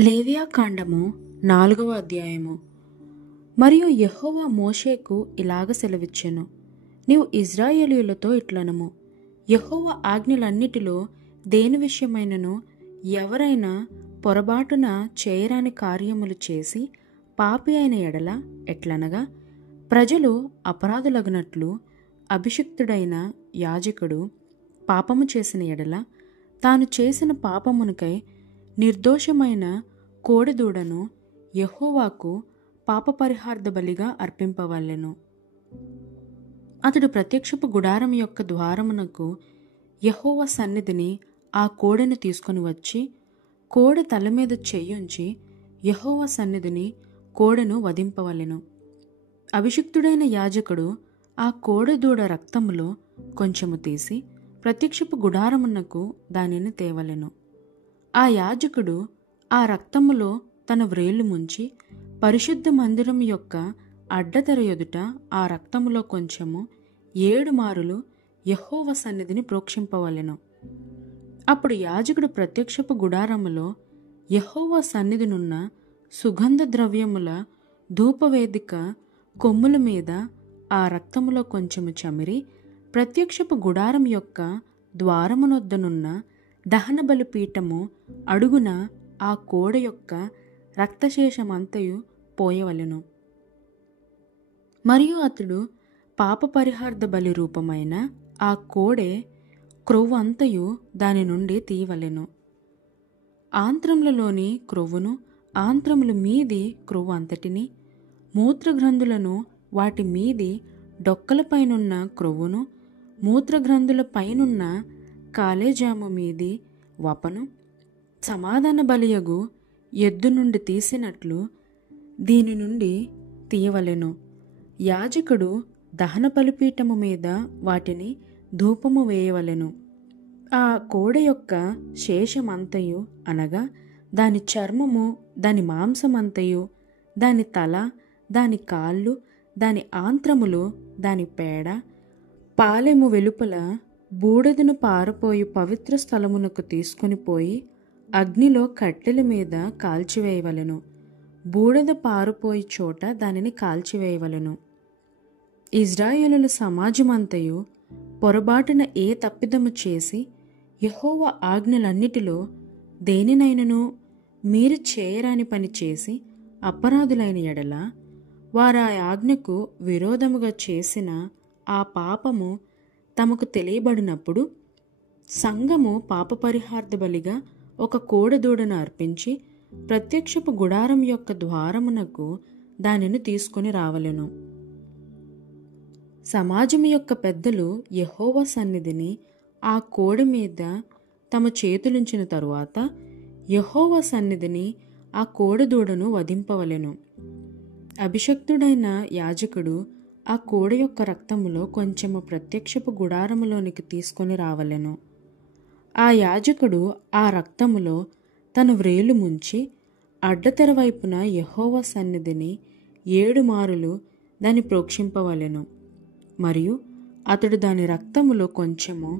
లేవియాకాండము 4వ అధ్యాయము. మరియు యెహోవా మోషేకు ఇలాగ సెలవిచ్చెను, నీవు ఇశ్రాయేలీయులతో ఇట్లనము, యెహోవా ఆజ్ఞలన్నిటిలో దేని విషయమైనను ఎవరైనా పొరబాటున చేయరాని కార్యములు చేసి పాపి అయిన ఎడల ఎట్లనగా, ప్రజలు అపరాధులగునట్లు అభిషిక్తుడైన యాజకుడు పాపము చేసిన ఎడల తాను చేసిన పాపమునకై నిర్దోషమైన కోడెదూడను యెహోవాకు పాపపరిహార్థ బలిగా అర్పింపవలెను. అతడు ప్రత్యక్షపు గుడారం యొక్క ద్వారమునకు యెహోవా సన్నిధిని ఆ కోడెను తీసుకొని వచ్చి కోడె తల మీద చెయ్యుంచి యెహోవా సన్నిధిని కోడెను వధింపవలెను. అభిషిక్తుడైన యాజకుడు ఆ కోడెదూడ రక్తములో కొంచెము తీసి ప్రత్యక్షపు గుడారమునకు దానిని తేవలెను. ఆ యాజకుడు ఆ రక్తములో తన వ్రేళ్లు ముంచి పరిశుద్ధ మందిరం యొక్క అడ్డతెర ఎదుట ఆ రక్తములో కొంచెము 7 మారులు యెహోవా సన్నిధిని ప్రోక్షింపవలెను. అప్పుడు యాజకుడు ప్రత్యక్షపు గుడారములో యెహోవా సన్నిధినున్న సుగంధ ద్రవ్యముల ధూపవేదిక కొమ్ముల మీద ఆ రక్తములో కొంచెము చమిరి ప్రత్యక్షపు గుడారం యొక్క ద్వారమునొద్దనున్న దహన బలిపీఠము అడుగున ఆ కోడె యొక్క రక్తశేషమంతయు పోయవలెను. మరియు అతడు పాప పరిహార్థ బలి రూపమైన ఆ కోడె క్రొవ్వు అంతయు దాని నుండి తీయవలెను. ఆంత్రములలోని క్రొవ్వును, ఆంత్రముల మీది క్రొవ్వు అంతటిని, మూత్రగ్రంథులను, వాటి మీది డొక్కలపైనున్న క్రొవ్వును, మూత్రగ్రంథుల పైనున్న కాలేజాము మీది వపను సమాధాన బలియగు ఎద్దు నుండి తీసినట్లు దీని నుండి తీయవలెను. యాజకుడు దహన బలిపీఠము మీద వాటిని ధూపము వేయవలెను. ఆ కోడె యొక్క శేషమంతయు అనగా దాని చర్మము, దాని మాంసమంతయు, దాని తల, దాని కాళ్ళు, దాని ఆంత్రములు, దాని పేడ పాలెము వెలుపల బూడిదను పారపోయి పవిత్ర స్థలమునకు తీసుకుని పోయి అగ్నిలో కట్టెల మీద కాల్చివేయవలెను. బూడిద పారిపోయి చోట దానిని కాల్చివేయవలెను. ఇశ్రాయేలుల సమాజమంతయు పొరబాటున ఏ తప్పిదము చేసి యెహోవా ఆజ్ఞలన్నిటిలో దేనినైనను మీరు చేయరాని పని చేసి అపరాధులైన ఎడల వారు ఆ ఆజ్ఞకు విరోధముగా చేసిన ఆ పాపము తమకు తెలియబడినప్పుడు సంఘము పాపపరిహార్థ బలిగా ఒక కోడెదూడను అర్పించి ప్రత్యక్షపు గుడారం యొక్క ద్వారమునకు దానిని తీసుకొని రావలెను. సమాజము యొక్క పెద్దలు యెహోవా సన్నిధిని ఆ కోడె మీద తమ చేతులుంచిన తరువాత యెహోవా సన్నిధిని ఆ కోడెదూడను వధింపవలెను. అభిషక్తుడైన యాజకుడు ఆ కోడె యొక్క రక్తములో కొంచెము ప్రత్యక్షపు గుడారములోనికి తీసుకొని రావలెను. ఆ యాజకుడు ఆ రక్తములో తన వ్రేలు ముంచి అడ్డతెర వైపున యెహోవా సన్నిధిని 7 మారులు దాన్ని ప్రోక్షింపవలెను. మరియు అతడు దాని రక్తములో కొంచెము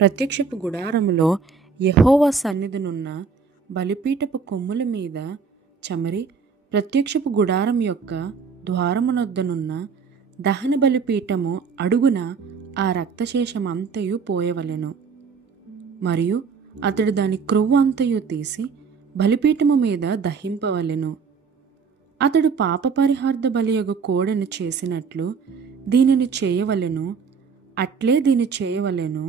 ప్రత్యక్షపు గుడారములో యెహోవా సన్నిధినున్న బలిపీఠపు కొమ్ముల మీద చమరి ప్రత్యక్షపు గుడారం యొక్క ద్వారమునొద్దనున్న దహన బలిపీఠము అడుగున ఆ రక్తశేషమంతయు పోయవలెను. మరియు అతడు దాని క్రొవ్వు అంతయు తీసి బలిపీఠము మీద దహింపవలెను. అతడు పాప పరిహార్థ బలియగు కోడెను చేసినట్లు దీనిని చేయవలెను, అట్లే దీని చేయవలెను.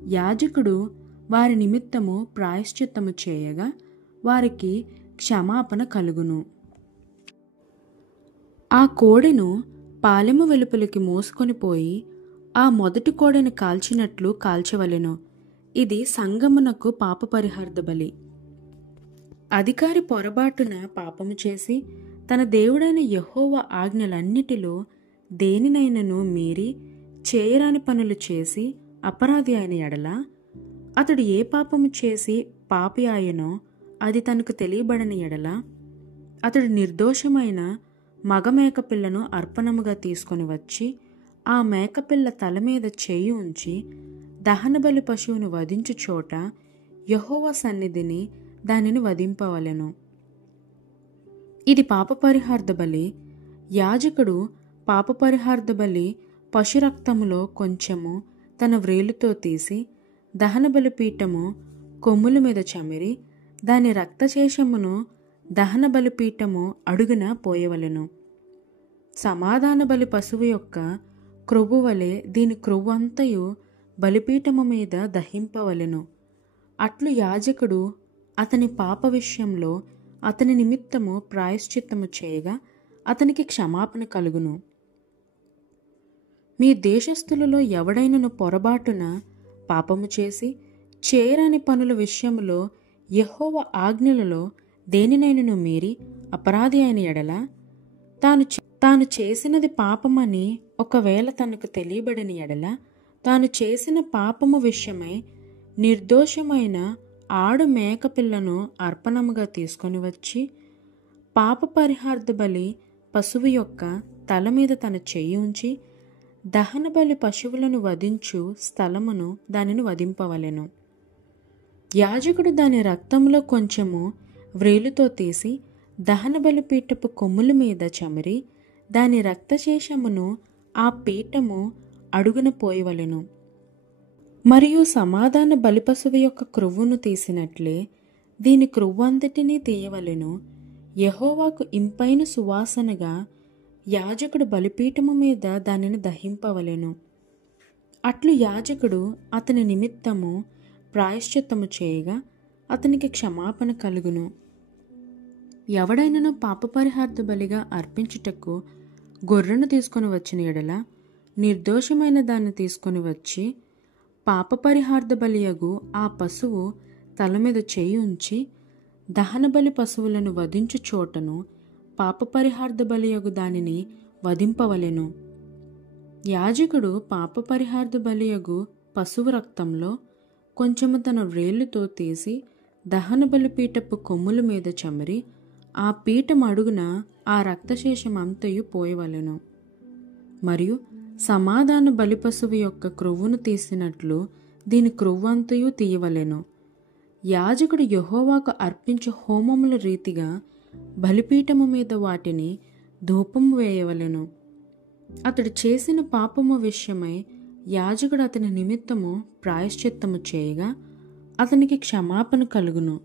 యాజకుడు వారి నిమిత్తము ప్రాయశ్చిత్తము చేయగా వారికి క్షమాపణ కలుగును. ఆ కోడెను పాలెము వెలుపలికి మోసుకొని పోయి ఆ మొదటి కోడెను కాల్చినట్లు కాల్చవలెను. ఇది సంగమునకు పాప పరిహార్థ బలి. అధికారి పొరబాటున పాపము చేసి తన దేవుడైన యెహోవా ఆజ్ఞలన్నిటిలో దేనినైనను మీరి చేయరాని పనులు చేసి అపరాధి అయిన ఎడల అతడు ఏ పాపము చేసి పాపి ఆయనో అది తనకు తెలియబడని ఎడల అతడు నిర్దోషమైన మగ మేకపిల్లను అర్పణముగా తీసుకొని వచ్చి ఆ మేకపిల్ల తల మీద చెయ్యి ఉంచి దహనబలి పశువును వధించు చోట యెహోవా సన్నిధిని దానిని వధింపవలెను. ఇది పాపపరిహార్థ బలి. యాజకుడు పాపపరిహార్థ బలి పశురక్తములో కొంచెము తన వ్రేలుతో తీసి దహన బలిపీఠము కొమ్ముల మీద చమిరి దాని రక్తశేషమును దహన బలిపీఠము అడుగున పోయవలెను. సమాధాన బలి పశువు యొక్క క్రొవ్వు వలె దీని క్రొవ్వు అంతయు బలిపీఠము మీద దహింపవలెను. అట్లు యాజకుడు అతని పాప విషయంలో అతని నిమిత్తము ప్రాయశ్చిత్తము చేయగా అతనికి క్షమాపణ కలుగును. మీ దేశస్థులలో ఎవడైనను పొరబాటున పాపము చేసి చేయరాని పనుల విషయంలో యెహోవా ఆజ్ఞలలో దేనినైనను మీరి అపరాధి అయిన ఎడల తాను చేసినది పాపమని ఒకవేళ తనకు తెలియబడిన ఎడల తాను చేసిన పాపము విషయమై నిర్దోషమైన ఆడు మేకపిల్లను అర్పణముగా తీసుకొని వచ్చి పాప పరిహార్థ బలి పశువు యొక్క తల మీద తన చెయ్యి ఉంచి దహన బలి పశువులను వధించు స్థలమును దానిని వధింపవలెను. యాజకుడు దాని రక్తంలో కొంచెము వ్రేలుతో తీసి దహన బలిపీఠపు కొమ్ముల మీద చమిరి దాని రక్తశేషమును ఆ పీఠము అడుగున పోయవలెను. మరియు సమాధాన బలిపశువు యొక్క క్రొవ్వును తీసినట్లే దీని క్రొవ్వంతటినీ తీయవలెను. యెహోవాకు ఇంపైన సువాసనగా యాజకుడు బలిపీఠము మీద దానిని దహింపవలెను. అట్లు యాజకుడు అతని నిమిత్తము ప్రాయశ్చిత్తము చేయగా అతనికి క్షమాపణ కలుగును. ఎవడైనను పాపపరిహార్థ బలిగా అర్పించుటకు గొర్రెను తీసుకొని వచ్చిన ఎడల నిర్దోషమైన దాన్ని తీసుకొని వచ్చి పాపపరిహార్థ బలియగు ఆ పశువు తల మీద చేయి ఉంచి దహన బలి పశువులను వధించు చోటను పాపపరిహార్థ బలియగు దానిని వధింపవలెను. యాజకుడు పాపపరిహార్థ బలియగు పశువు రక్తంలో కొంచెము తన వ్రేళ్లుతో తీసి దహన బలిపీఠపు కొమ్ముల మీద చమిరి ఆ పీఠం అడుగున ఆ రక్తశేషమంతయు పోయవలెను. మరియు సమాధాన బలిపశువు యొక్క క్రొవ్వును తీసినట్లు దీని క్రొవ్వంతయు తీయవలెను. యాజకుడు యెహోవాకు అర్పించు హోమముల రీతిగా బలిపీఠము మీద వాటిని ధూపము వేయవలెను. అతడు చేసిన పాపము విషయమై యాజకుడు అతని నిమిత్తము ప్రాయశ్చిత్తము చేయగా అతనికి క్షమాపణ కలుగును.